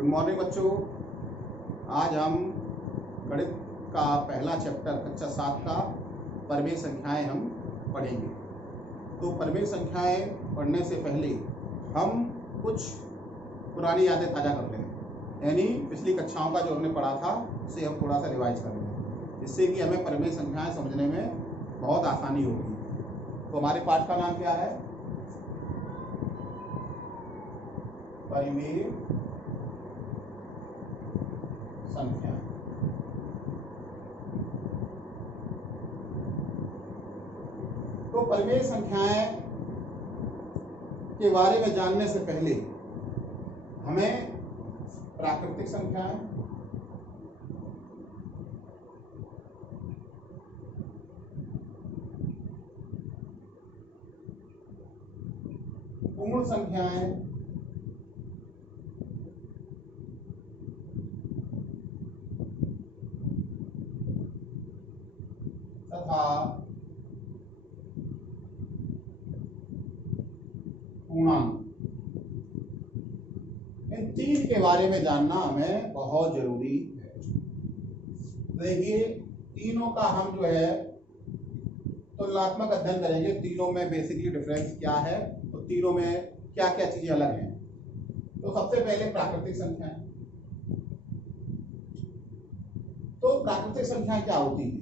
Good morning बच्चों। आज हम गणित का पहला चैप्टर कक्षा 7 का परिमेय संख्याएं हम पढ़ेंगे। तो परिमेय संख्याएं पढ़ने से पहले हम कुछ पुरानी यादें ताज़ा कर लें, यानी पिछली कक्षाओं का जो हमने पढ़ा था उसे हम थोड़ा सा रिवाइज कर लें, जिससे कि हमें परिमेय संख्याएं समझने में बहुत आसानी होगी। तो हमारे पाठ का नाम क्या है? परिमेय संख्या। तो परिमेय संख्याएं के बारे में जानने से पहले हमें प्राकृतिक संख्याएं, पूर्ण संख्याएं तथा पूर्णांक, इन तीन के बारे में जानना हमें बहुत जरूरी है। देखिए, तीनों का हम जो है तुलनात्मक अध्ययन करेंगे। तीनों में बेसिकली डिफरेंस क्या है, तो तीनों में क्या क्या चीजें अलग हैं। तो सबसे पहले प्राकृतिक संख्याएं। तो प्राकृतिक संख्याएं क्या होती हैं?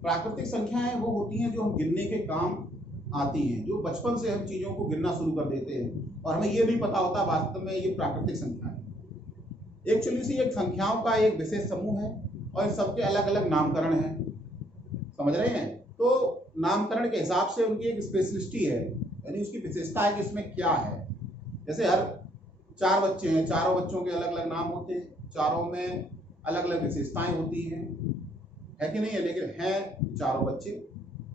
प्राकृतिक संख्याएं वो होती हैं जो हम गिनने के काम आती हैं, जो बचपन से हम चीजों को गिनना शुरू कर देते हैं और हमें ये नहीं पता होता वास्तव में ये प्राकृतिक संख्या है। एक्चुअली से एक संख्याओं का एक विशेष समूह है और सबके अलग अलग नामकरण हैं, समझ रहे हैं? तो नामकरण के हिसाब से उनकी एक स्पेशलिस्टी है, यानी उसकी विशेषता है कि इसमें क्या है। जैसे हर 4 बच्चे हैं, चारों बच्चों के अलग अलग नाम होते हैं, चारों में अलग अलग विशेषताएं होती हैं, है कि नहीं है? लेकिन हैं चारों बच्चे,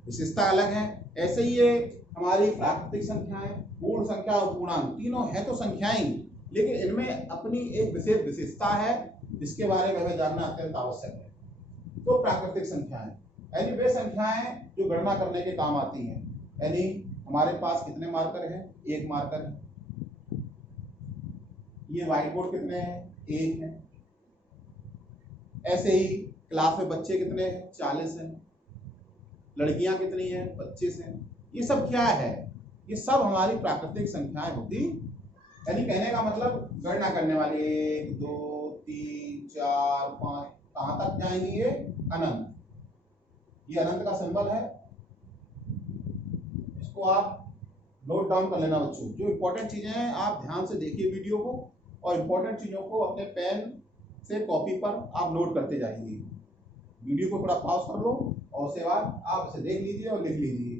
विशेषता अलग है। ऐसे ही ये हमारी प्राकृतिक संख्याएं, पूर्ण संख्या और पूर्णांक, तीनों है तो संख्याएं, लेकिन इनमें अपनी एक विशेष विशेषता है जिसके बारे में हमें जानना अत्यंत आवश्यक है। तो प्राकृतिक संख्याएं यानी वे संख्याएं जो गणना करने के काम आती हैं। यानी हमारे पास कितने मार्कर हैं? 1 मार्कर है। ये व्हाइट बोर्ड कितने हैं? 1 है। ऐसे ही क्लास में बच्चे कितने हैं? 40 हैं। लड़कियां कितनी हैं? 25 हैं। ये सब क्या है? ये सब हमारी प्राकृतिक संख्याएं होती, यानी कहने का मतलब गणना करने वाले 1 2 3 4 5 कहां तक जाएंगे? ये अनंत। ये अनंत का सिंबल है, इसको आप नोट डाउन कर लेना बच्चों। जो इंपॉर्टेंट चीजें हैं आप ध्यान से देखिए वीडियो को, और इंपॉर्टेंट चीजों को अपने पेन से कॉपी पर आप नोट करते जाएंगे। वीडियो को थोड़ा पॉज कर लो और उसके बाद आप इसे देख लीजिए और लिख लीजिए।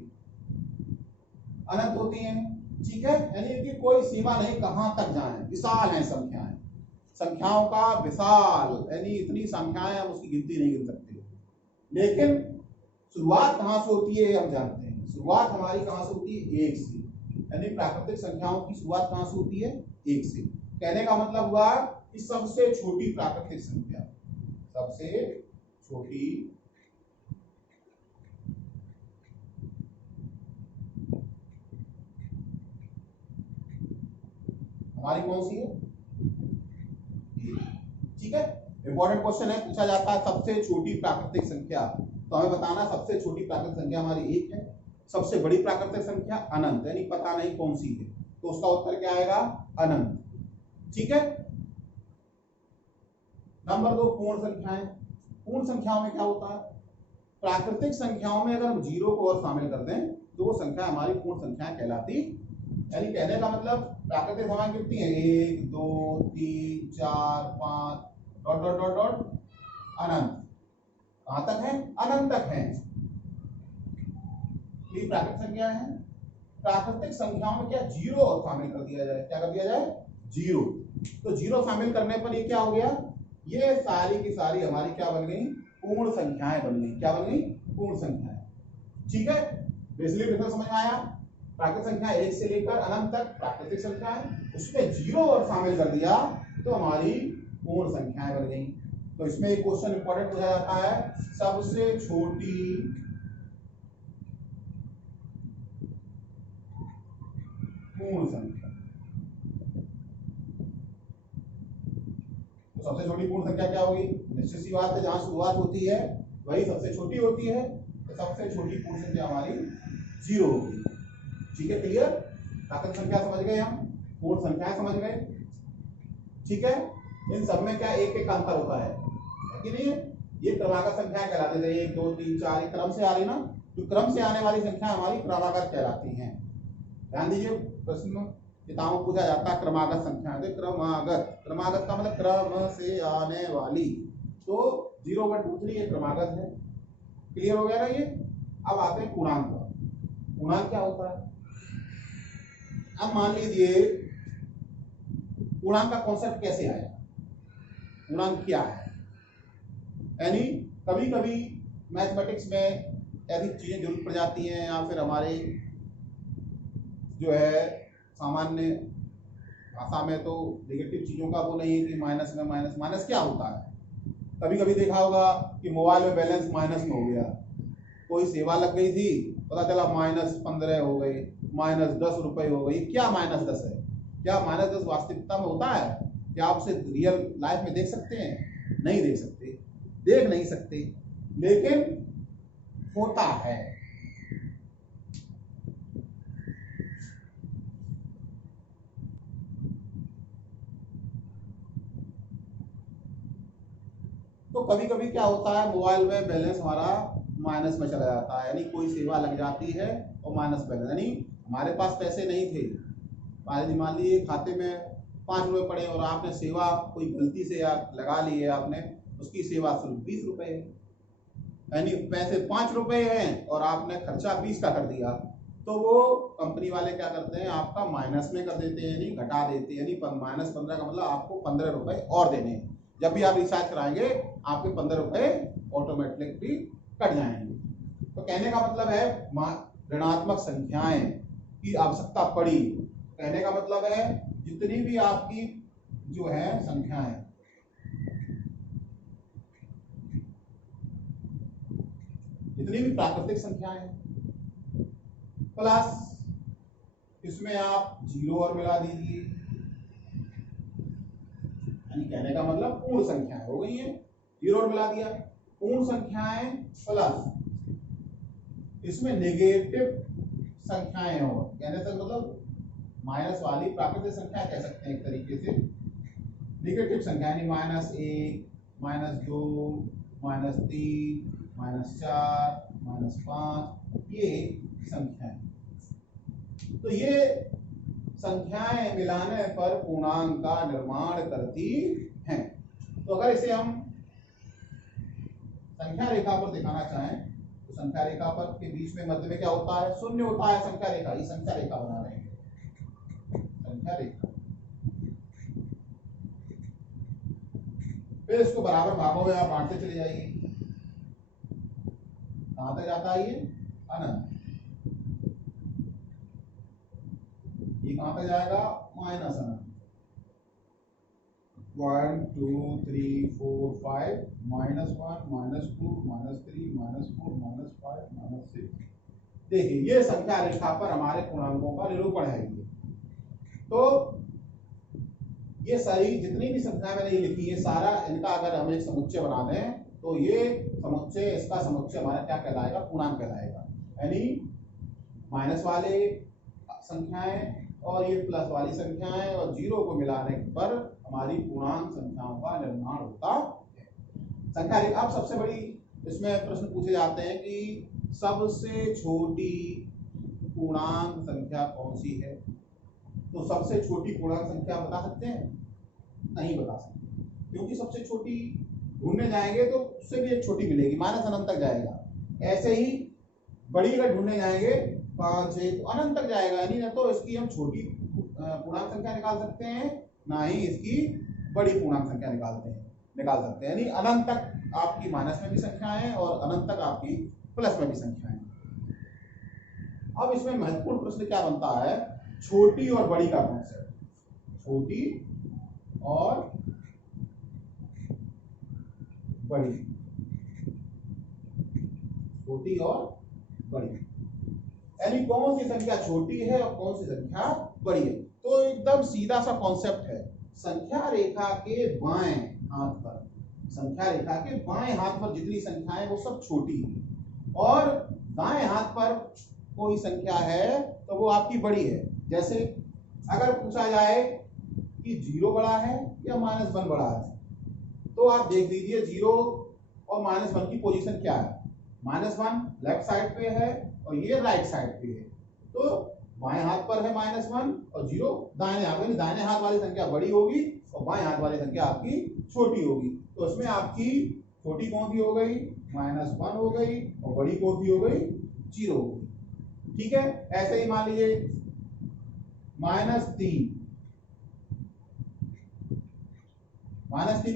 अनंत होती हैं, ठीक है, यानी इनकी कोई सीमा नहीं, कहां तक जाएं, विशाल हैं संख्याएं। संख्याओं का विशाल, यानी इतनी संख्याएं हम उसकी गिनती नहीं गिन सकते। लेकिन शुरुआत कहां से होती है हम जानते हैं। शुरुआत हमारी कहां से होती है? 1 से। यानी प्राकृतिक संख्याओं की शुरुआत कहां से होती है? 1 से। कहने का मतलब हुआ कि सबसे छोटी प्राकृतिक संख्या, सबसे छोटी हमारी कौन सी है? ठीक है, इंपॉर्टेंट क्वेश्चन है, पूछा जाता है सबसे छोटी प्राकृतिक संख्या, तो हमें बताना सबसे छोटी प्राकृतिक संख्या हमारी 1 है। सबसे बड़ी प्राकृतिक संख्या अनंत, यानी पता नहीं कौन सी है, तो उसका उत्तर क्या आएगा? अनंत। ठीक है। नंबर 2, पूर्ण संख्याएं। पूर्ण संख्याओं में क्या होता है? प्राकृतिक संख्याओं में अगर हम 0 को और शामिल कर दें तो वो संख्या हमारी पूर्ण संख्याएं कहलाती। यानी कहने का मतलब प्राकृतिक संख्याएं कितनी है? 1 2 3 4 5 डॉट डॉट डॉट डॉट अनंत। कहां तक है? अनंत तक है। ये प्राकृतिक संख्या है। प्राकृतिक संख्याओं में क्या 0 और शामिल कर दिया जाए? क्या कर दिया जाए? 0। तो 0 शामिल करने पर ये क्या हो गया? ये सारी की सारी हमारी क्या बन गई? पूर्ण संख्याएं बन गई। क्या बन गई? पूर्ण संख्याएं। ठीक है, बेसिकली डिफरेंस समझ में आया? प्राकृतिक संख्या 1 से लेकर अनंत तक प्राकृतिक संख्याएं, उसमें 0 और शामिल कर दिया तो हमारी पूर्ण संख्याएं बन गई। तो इसमें एक क्वेश्चन इंपॉर्टेंट पूछा जाता है, सबसे छोटी पूर्ण संख्या। सबसे छोटी पूर्ण संख्या क्या होगी? निश्चित सी बात है, जहां शुरुआत होती है वही सबसे छोटी होती है, तो सबसे छोटी पूर्ण संख्या हमारी 0 होगी। ठीक है, क्लियर? प्राकृतिक संख्या समझ गए, हम पूर्ण संख्या समझ गए। ठीक है, इन सब में क्या एक एक अंतर होता है कि नहीं? ये क्रमागत संख्या कहलाती है, 1 2 3 4 क्रम से आ रही ना, जो क्रम से आने वाली संख्या हमारी क्रमागत कहलाती हैं। ध्यान दीजिए, प्रश्न किताबों में पूछा जाता है क्रमागत संख्या, तो क्रमागत, क्रमागत का मतलब क्रम से आने वाली, तो 0 1 2 3 ये क्रमागत है। क्लियर हो गया ना ये? अब आते हैं पूर्णांक पर। पूर्णांक क्या होता है? अब मान लीजिए पूर्णांक का कॉन्सेप्ट कैसे आया, पूर्णांक क्या है, यानी कभी कभी मैथमेटिक्स में ऐसी चीजें जरूरत पड़ जाती हैं, या फिर हमारे जो है सामान्य भाषा में तो नेगेटिव चीजों का वो नहीं है कि माइनस में, माइनस माइनस क्या होता है। कभी कभी देखा होगा कि मोबाइल में बैलेंस माइनस में हो गया, कोई सेवा लग गई थी, पता चला -15 हो गई, -10 रुपए हो गई। क्या -10 है? क्या -10 वास्तविकता में होता है? क्या आप उसे रियल लाइफ में देख सकते हैं? नहीं देख सकते, देख नहीं सकते, लेकिन होता है। तो कभी कभी क्या होता है, मोबाइल में बैलेंस हमारा माइनस में चला जाता है, यानी कोई सेवा लग जाती है और माइनस बैलेंस, यानी हमारे पास पैसे नहीं थे, मान लीजिए खाते में 5 रुपए पड़े और आपने सेवा कोई गलती से लगा ली है, आपने उसकी सेवा शुल्क 20 रुपए है, यानी पैसे 5 रुपए हैं और आपने खर्चा 20 का कर दिया, तो वो कंपनी वाले क्या करते हैं, आपका माइनस में कर देते हैं, यानी घटा देते हैं, यानी -15 का मतलब आपको 15 रुपए और देने हैं। जब भी आप रिचार्ज कराएंगे आपके 15 रुपए ऑटोमेटिकली कट जाएंगे। तो कहने का मतलब है ऋणात्मक संख्याएं की आवश्यकता पड़ी, कहने का मतलब है जितनी भी आपकी जो है संख्याएं, जितनी भी प्राकृतिक संख्याएं प्लस इसमें आप 0 और मिला दीजिए, यानी कहने का मतलब पूर्ण संख्याएं हो गई हैं, 0 और मिला दिया, पूर्ण संख्याएं प्लस इसमें नेगेटिव संख्याएं हो, कहने से मतलब माइनस वाली प्राकृतिक संख्या कह सकते हैं एक तरीके से, नेगेटिव संख्या यानी -1 -2 -3 -4 -5 ये संख्याएं। तो ये संख्याएं मिलाने पर पूर्णांक का निर्माण करती हैं। तो अगर इसे हम संख्या रेखा पर दिखाना चाहें तो संख्या रेखा पर के बीच में मध्य में क्या होता है, शून्य होता है संख्या रेखा, ये संख्या रेखा बना रहे हैं, संख्या रेखा। फिर इसको बराबर भागों में आप बांटते चले जाइए, कहां तक जाता है ये, अनंत। ये कहां तक जाएगा, माइनस अनंत, 1 2 3 4 5 -1 -2 -3 -4 -5 -6। देखिए ये संख्या रेखा पर हमारे पूर्णांकों का निरूपण है। तो ये सारी जितनी भी संख्या मैंने लिखी है, सारा इनका अगर हम एक समुच्चय बना दें तो ये समुच्चय, इसका समुच्चय हमारा क्या कहलाएगा, पूर्णांक कहलाएगा, यानी माइनस वाले संख्याएं और ये प्लस वाली संख्याएं और 0 को मिलाने पर हमारी पूर्णांक संख्याओं का निर्माण होता है। संख्या रेखा। अब सबसे बड़ी इसमें प्रश्न पूछे जाते हैं कि सबसे छोटी पूर्णांक संख्या कौन सी है। तो सबसे छोटी पूर्णांक संख्या बता सकते हैं? नहीं बता सकते, क्योंकि सबसे छोटी ढूंढने जाएंगे तो उससे भी एक छोटी मिलेगी, माइनस अनंत तक जाएगा। ऐसे ही बड़ी अगर ढूंढने जाएंगे 5 6 तो अनंत तक जाएगा, यानी ना तो इसकी हम छोटी पूर्णांक संख्या निकाल सकते हैं, ना ही इसकी बड़ी पूर्णांक संख्या निकाल सकते हैं। यानी अनंत तक आपकी माइनस में भी संख्या है और अनंत तक आपकी प्लस में भी संख्या है। अब इसमें महत्वपूर्ण प्रश्न क्या बनता है, छोटी और बड़ी का कॉन्सेप्ट। छोटी और बड़ी, छोटी और बड़ी, यानी कौन सी संख्या छोटी है और कौन सी संख्या बड़ी है। तो एकदम सीधा सा कॉन्सेप्ट है, संख्या रेखा के बाएं हाथ पर, संख्या रेखा के बाएं हाथ पर जितनी संख्या है वो सब छोटी है, और दाएं हाथ पर कोई संख्या है तो वो आपकी बड़ी है। जैसे अगर पूछा जाए कि 0 बड़ा है या -1 बड़ा है, तो आप देख लीजिए 0 और -1 की पोजीशन क्या है। -1 लेफ्ट साइड पे है और ये राइट साइड पे है, तो बाएं हाथ पर है -1 और 0 दाहिने हाथ में, दाहिने हाथ वाली संख्या बड़ी होगी और बाएं हाथ वाली संख्या आपकी छोटी होगी। तो इसमें आपकी छोटी कौन सी हो गई, -1 हो गई, और बड़ी कौन सी हो गई, 0 हो गई। ठीक है, ऐसे ही मान लीजिए -3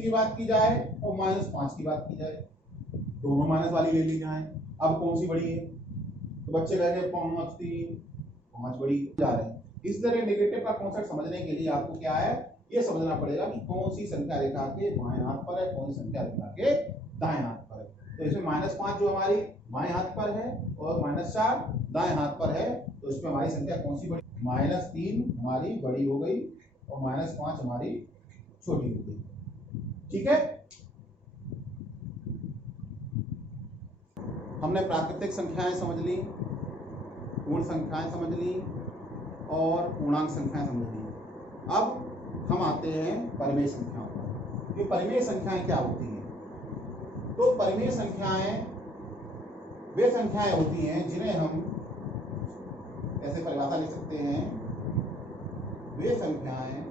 की बात की जाए और -5 की बात की जाए, दोनों माइनस वाली ले ली जाए। अब कौन सी बड़ी है, तो बच्चे कहेंगे 5 बड़ी जा रहे हैं। इस तरह नेगेटिव का कॉन्सेप्ट समझने के लिए आपको क्या है, ये समझना पड़ेगा कि कौन सी संख्या रेखा के बाएं हाथ पर है, कौन सी संख्या रेखा के दाएं हाथ पर है। तो इसमें -5 जो हमारी बाएं हाथ पर है और -4 दाएं हाथ पर है, तो इसमें हमारी संख्या कौन सी बड़ी, -3 हमारी बड़ी हो गई और -5 हमारी छोटी हो गई। ठीक है, हमने प्राकृतिक संख्याएं समझ ली, पूर्ण संख्याएं समझ ली और पूर्णांक संख्याएं समझ ली। अब हम आते हैं परिमेय संख्याओं पर। ये परिमेय संख्याएं क्या होती हैं, तो परिमेय संख्याएं वे संख्याएं होती हैं जिन्हें हम ऐसे परिभाषा लिख सकते हैं, वे संख्याएं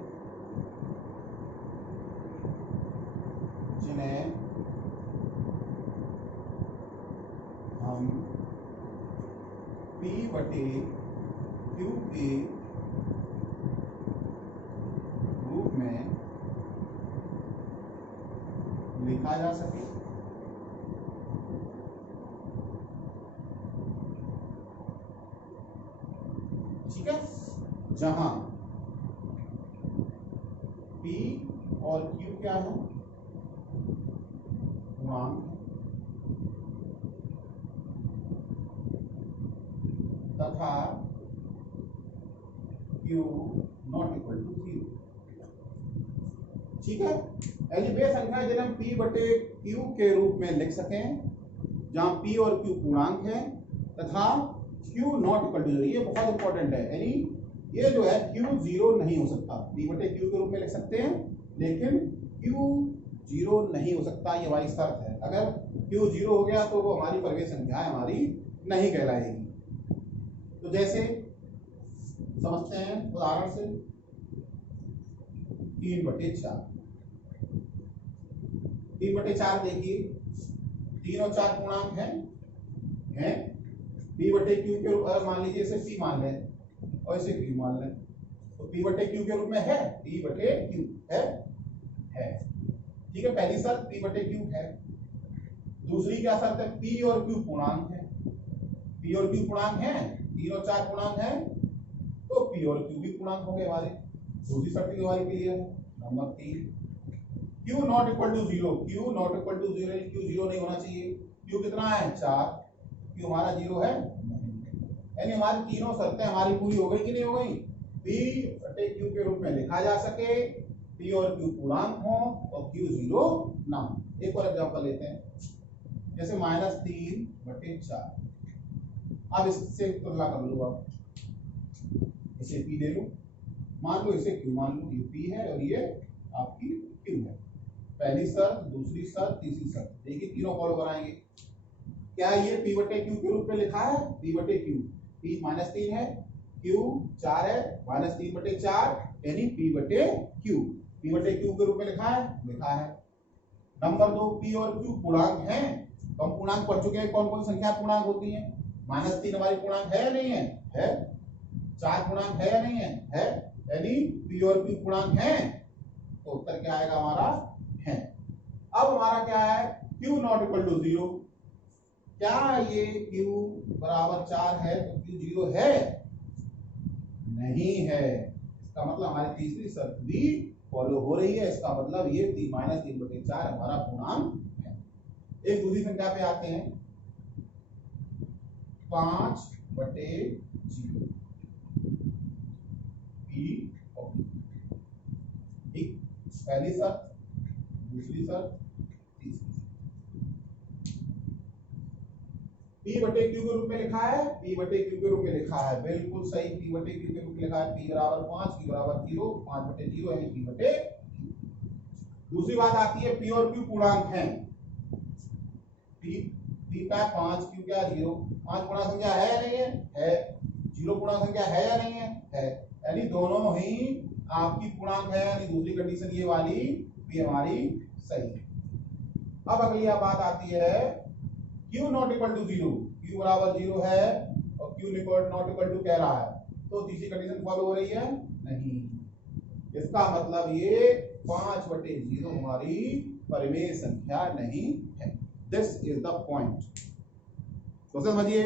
जिन्हें हम P/Q के रूप में लिखा जा सके। ठीक है, जहां P और Q क्या है, पूर्णांक तथा Q नॉट इक्वल टू 0। ठीक है, यानी वे संख्या जिन्हें हम P/Q के रूप में लिख सकें जहां P और Q पूर्णांक है तथा Q नॉट इक्वल टू 0। ये बहुत इंपॉर्टेंट है, यानी ये जो है Q 0 नहीं हो सकता। P/Q के रूप में लिख सकते हैं लेकिन Q 0 नहीं हो सकता, ये हमारी शर्त है। अगर Q 0 हो गया तो वो हमारी परिमेय संख्या हमारी नहीं कहलाएगी। तो जैसे समझते हैं उदाहरण से 3/4। 3/4 देखिए, 3 और 4 पूर्णांक हैं P/Q के रूप, मान लीजिए इसे P मान लें और इसे Q मान लें, तो P/Q के रूप में है, P/Q है। ठीक है, पहली शर्त P/Q है। दूसरी क्या शर्त है, P और Q पूर्णांक है। P और Q पूर्णांक है, 3 और 4 पूर्णांक है, तो P और Q भी पूर्णांक होंगे हमारे। दूसरी शर्त भी हमारी क्लियर है। Number 3, Q not equal to 0। Q not equal to 0, Q 0 नहीं होना चाहिए। Q कितना है, 4, Q हमारा 0 है, यानी हमारी तीनों शर्तें हमारी पूरी हो गई कि नहीं हो गई। P/Q के रूप में लिखा जा सके, P और Q पूर्णांक हो और Q 0 ना हो। एक और एग्जांपल लेते हैं, जैसे -3/4। अब इससे तुलना कर लो, आप इसे P ले लो, मान लो इसे Q मान लो, ये P है और ये आपकी Q है। पहली शर्त, दूसरी शर्त, तीसरी शर्त, देखिए तीनों फॉलो कराएंगे। क्या ये P/Q के रूप में लिखा है, P/Q, P -3 है, Q 4 है, -3/4 यानी P/Q। P/Q के रूप में लिखा है। नंबर 2, P और Q पूर्णांक हैं, तो हम पूर्णांक पढ़ चुके हैं, कौन कौन संख्या पूर्णांक होती हैं। -3 हमारी पूर्णांक है या नहीं है, 4 पूर्णांक है या नहीं है, यानी P और Q पूर्णांक हैं, तो उत्तर क्या आएगा हमारा, है। अब हमारा क्या है, Q नॉट इक्वल टू 0। क्या ये Q बराबर 4 है तो Q 0 है, नहीं है। इसका मतलब हमारी तीसरी शर्त भी फॉलो हो रही है। इसका मतलब ये -3/4 हमारा पूर्णांक है। एक दूसरी संख्या पे आते हैं, 5/0 P और Q। ठीक, पहली शर्त, दूसरी शर्त, तीसरी। P बटे Q के रूप में लिखा है, P बटे Q के रूप में लिखा है, बिल्कुल सही। P बटे Q के रूप में लिखा है, P बराबर 5, Q बराबर 0, 5 बटे 0 यानी P बटे। दूसरी बात आती है P और Q पूर्णांक हैं। P का 5, Q क्या 0। 5 पूर्णांक संख्या है या नहीं है? है। 0 पूर्णांक संख्या है या नहीं है? है। यानी दोनों ही आपकी पूर्णांक है, यानी दूसरी कंडीशन ये वाली भी हमारी सही है। अब अगली बात आती है Q not equal to 0, Q बराबर 0 है और Q नॉट इक्वल टू कह रहा है, तो तीसरी कंडीशन फॉलो हो रही है? नहीं। इसका मतलब ये 5 बटे 0 हमारी परिमेय संख्या नहीं है। This is the point. तो समझिए,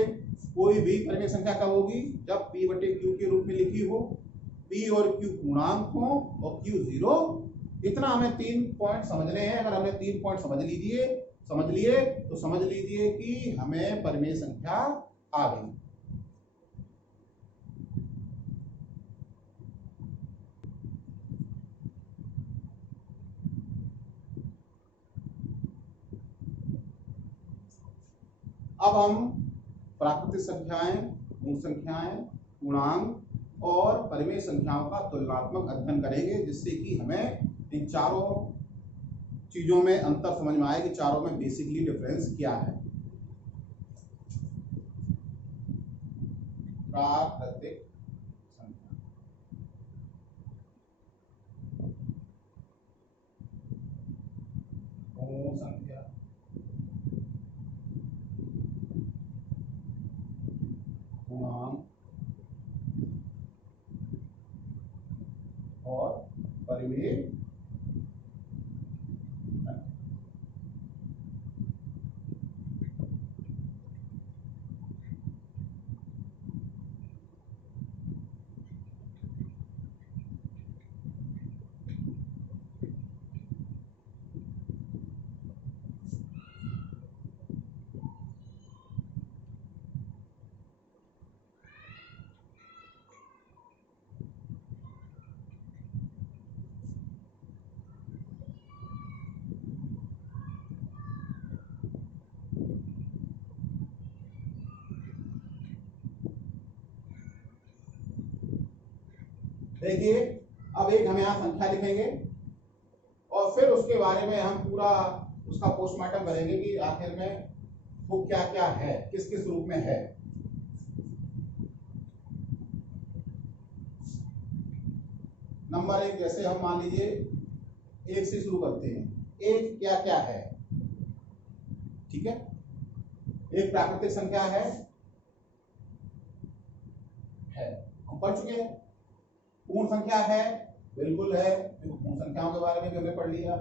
कोई भी परिमेय संख्या कब होगी? जब P बटे Q के रूप में लिखी हो, P और Q पूर्णांक हो और Q 0। इतना हमें 3 पॉइंट समझने हैं। अगर हमने 3 पॉइंट समझ लिए तो समझ लीजिए कि हमें परिमेय संख्या आ गई। अब हम प्राकृतिक संख्याएं, मूल संख्याएं, पूर्णांक और परिमेय संख्याओं का तुलनात्मक अध्ययन करेंगे, जिससे कि हमें इन चारों चीजों में अंतर समझ में आए कि चारों में बेसिकली डिफरेंस क्या है। प्राकृतिक संख्या, मूल संख्या, पूर्णांक और परिमेय। देखिए, अब एक हम यहाँ संख्या लिखेंगे और फिर उसके बारे में हम पूरा उसका पोस्टमार्टम करेंगे कि आखिर में वो क्या क्या है, किस किस रूप में है। नंबर 1, जैसे हम मान लीजिए 1 से शुरू करते हैं। 1 क्या क्या है? ठीक है, एक प्राकृतिक संख्या है, हम पढ़ चुके हैं। पूर्ण संख्या है, बिल्कुल है, पूर्ण संख्याओं के बारे में भी हमने पढ़ लिया।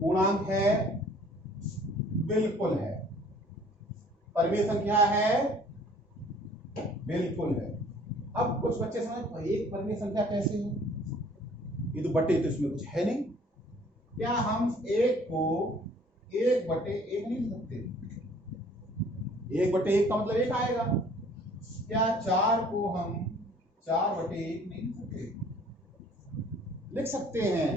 पूर्णांक है, बिल्कुल है। परिमेय संख्या है, बिल्कुल है। अब कुछ बच्चे समझ, एक परिमेय संख्या कैसे है? ये तो बटे, तो इसमें कुछ है नहीं। क्या हम 1 को 1 बटे 1 नहीं लिख सकते? 1 बटे 1 का मतलब 1 आएगा। क्या 4 को हम 4 बटे 1 नहीं लिख सकते? लिख सकते हैं।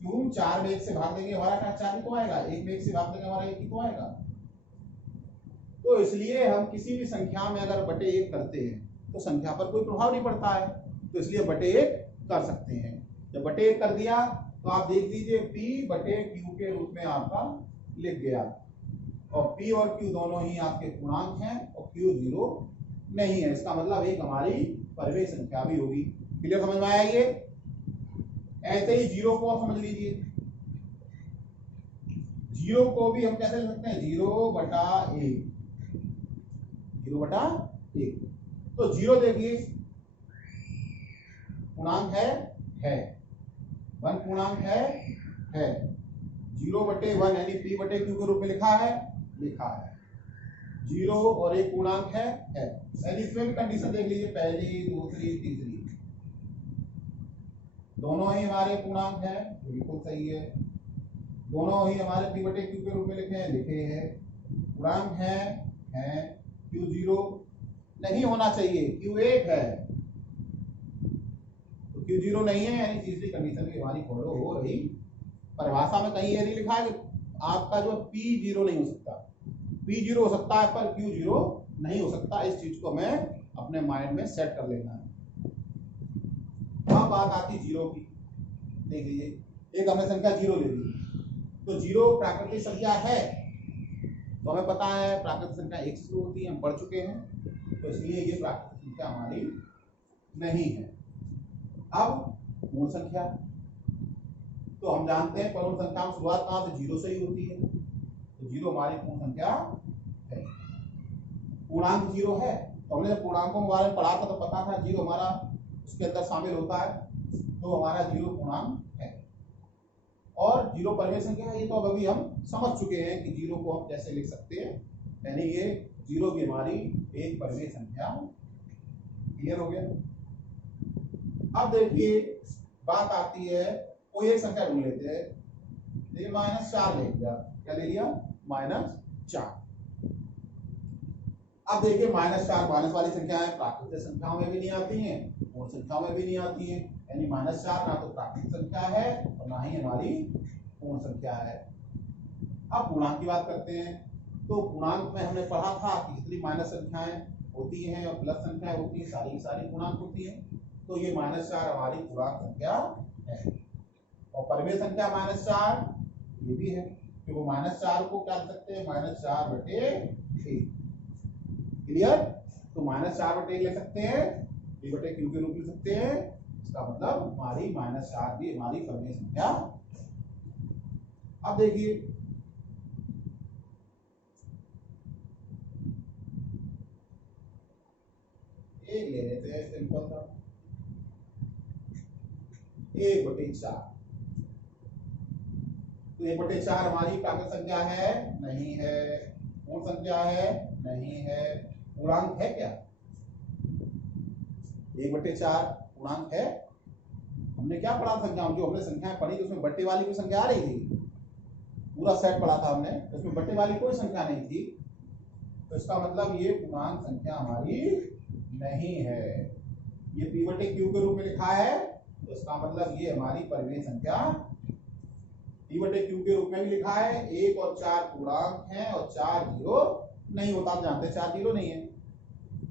क्यों? 4 में 1 से भाग देंगे हमारा क्या 4 ही तो आएगा, 1 में 1 से भाग देंगे हमारा 1 ही तो आएगा। तो इसलिए हम किसी भी संख्या में अगर बटे 1 करते हैं तो संख्या पर कोई प्रभाव नहीं पड़ता है, तो इसलिए बटे 1 कर सकते हैं। जब बटे 1 कर दिया तो आप देख लीजिए P बटे Q के रूप में आपका लिख गया, और P और Q दोनों ही आपके पूर्णांक हैं और Q 0 नहीं है। इसका मतलब एक हमारी परिमेय संख्या भी होगी। क्लियर, समझ में आया ये? ऐसे ही 0 को समझ लीजिए। 0 को भी हम कैसे लिख सकते हैं? 0 बटा 1, 0 बटा 1। तो 0 देखिए पूर्णांक है, 1 पूर्णांक है। 0 बटे 1 यानी P बटे Q के रूप में लिखा है। 0 और 1 पूर्णांक है। यानी इसमें भी कंडीशन देख लीजिए, पहली, दूसरी, तीसरी, दोनों ही हमारे पूर्णांक है, बिल्कुल सही है। दोनों ही हमारे P बटे Q के रूप में लिखे हैं। पूर्णांक है। Q 0 नहीं होना चाहिए, Q 1 है, तो Q 0 नहीं है, यानी तीसरी कंडीशन भी हमारी फॉलो हो रही परिभाषा में कहीं ये नहीं लिखा है कि आपका जो P 0 नहीं हो सकता, P 0 हो सकता है पर Q 0 नहीं हो सकता। इस चीज को मैं अपने माइंड में सेट कर लेना है। अब बात आती जीरो की। देख लीजिए, एक हमने संख्या 0 ले ली, तो 0 प्राकृतिक संख्या है, तो हमें पता है प्राकृतिक संख्या 1 से शुरू होती है, हम पढ़ चुके हैं, तो इसलिए ये प्राकृतिक संख्या हमारी नहीं है। अब पूर्ण संख्या, तो हम जानते हैं पूर्ण संख्या में शुरुआत कहाँ से, 0 से ही होती है, तो 0 हमारी पूर्ण संख्या है। पूर्णांक 0 है, तो हमने जब पूर्णांकों के बारे में पढ़ा था तो पता था 0 हमारा उसके अंदर शामिल होता है, तो हमारा 0 पूर्णांक है। और 0 परिमेय संख्या है, ये तो अभी हम समझ चुके हैं कि 0 को हम कैसे लिख सकते हैं, यानी ये 0 की हमारी एक परिमेय संख्या। क्लियर हो गया। अब देखिए बात आती है, कोई एक संख्या ढूंढ लेते हैं, देखिए -4 ले लिया, क्या ले लिया, -4। अब देखिए -4 माइनस वाली संख्या है, प्राकृतिक संख्याओं में भी नहीं आती हैं, पूर्ण संख्याओं में भी नहीं आती हैं, यानी -4 ना तो प्राकृतिक संख्या है और ना ही हमारी पूर्ण संख्या है। अब पूर्णांक की बात करते हैं, तो पूर्णांक में हमने पढ़ा था कि जितनी माइनस संख्याएं होती हैं और प्लस संख्याएं होती हैं, सारी की सारी पूर्णांक होती हैं, तो ये -4 हमारी पूर्णांक संख्या है। और परिमेय संख्या -4 ये भी है, कि वो -4 को क्या लिख सकते हैं, -4/1। क्लियर। तो -4/1 ले सकते हैं, P/Q के रूप ले सकते हैं, इसका मतलब हमारी -4 भी हमारी परिमेय संख्या। अब देखिए एक ले लेते हैं सिंपल सा, 1/4। तो 1/4 हमारी प्राकृतिक संख्या है, नहीं है, पूर्ण संख्या है, नहीं है, पूर्णांक है क्या, 1/4 पूर्णांक है। हमने क्या पढ़ा संख्या, जो हमने संख्याएं पढ़ी उसमें बट्टे वाली कोई संख्या आ रही थी, पूरा सेट पढ़ा था हमने, उसमें बट्टे वाली कोई संख्या नहीं थी, तो इसका मतलब ये पूर्णांक संख्या हमारी नहीं है। ये P/Q के रूप में लिखा है, तो इसका मतलब ये हमारी परिमेय संख्या। P/Q के रूप में भी लिखा है, 1 और 4 पूर्णांक हैं और 4 0 नहीं होता, आप जानते हैं 4 0 नहीं है,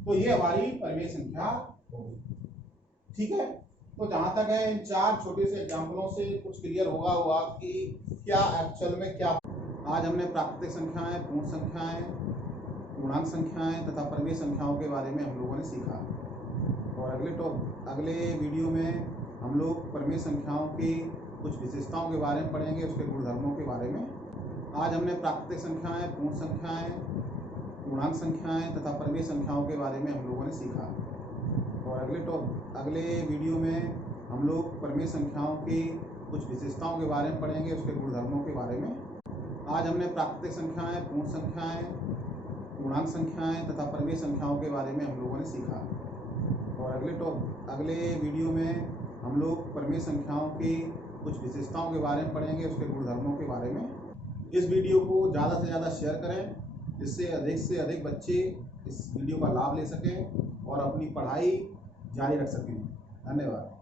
तो ये हमारी परिमेय संख्या होगी। ठीक है, तो जहां तक है इन 4 छोटे से एग्जाम्पलों से कुछ क्लियर होगा कि क्या एक्चुअल में क्या। आज हमने प्राकृतिक संख्याएं, पूर्ण संख्याएं, पूर्णांक संख्याएं तथा परिमेय संख्याओं के बारे में हम लोगों ने सीखा, और अगले वीडियो में हम लोग परिमेय संख्याओं की कुछ विशेषताओं के बारे में पढ़ेंगे, उसके गुणधर्मों के बारे में। आज हमने प्राकृतिक संख्याएं, पूर्ण संख्याएं, पूर्णांक संख्याएं तथा परिमेय संख्याओं के बारे में हम लोगों ने सीखा, और अगले वीडियो में हम लोग परिमेय संख्याओं की कुछ विशेषताओं के बारे में पढ़ेंगे, उसके गुणधर्मों के बारे में। आज हमने प्राकृतिक संख्याएं, पूर्ण संख्याएं, पूर्णांक संख्याएं तथा परिमेय संख्याओं के बारे में हम लोगों ने सीखा, और अगले वीडियो में हम लोग परिमेय संख्याओं की कुछ विशेषताओं के बारे में पढ़ेंगे, उसके गुणधर्मों के बारे में। इस वीडियो को ज़्यादा से ज़्यादा शेयर करें, जिससे अधिक से अधिक बच्चे इस वीडियो का लाभ ले सकें और अपनी पढ़ाई जारी रख सकें। धन्यवाद।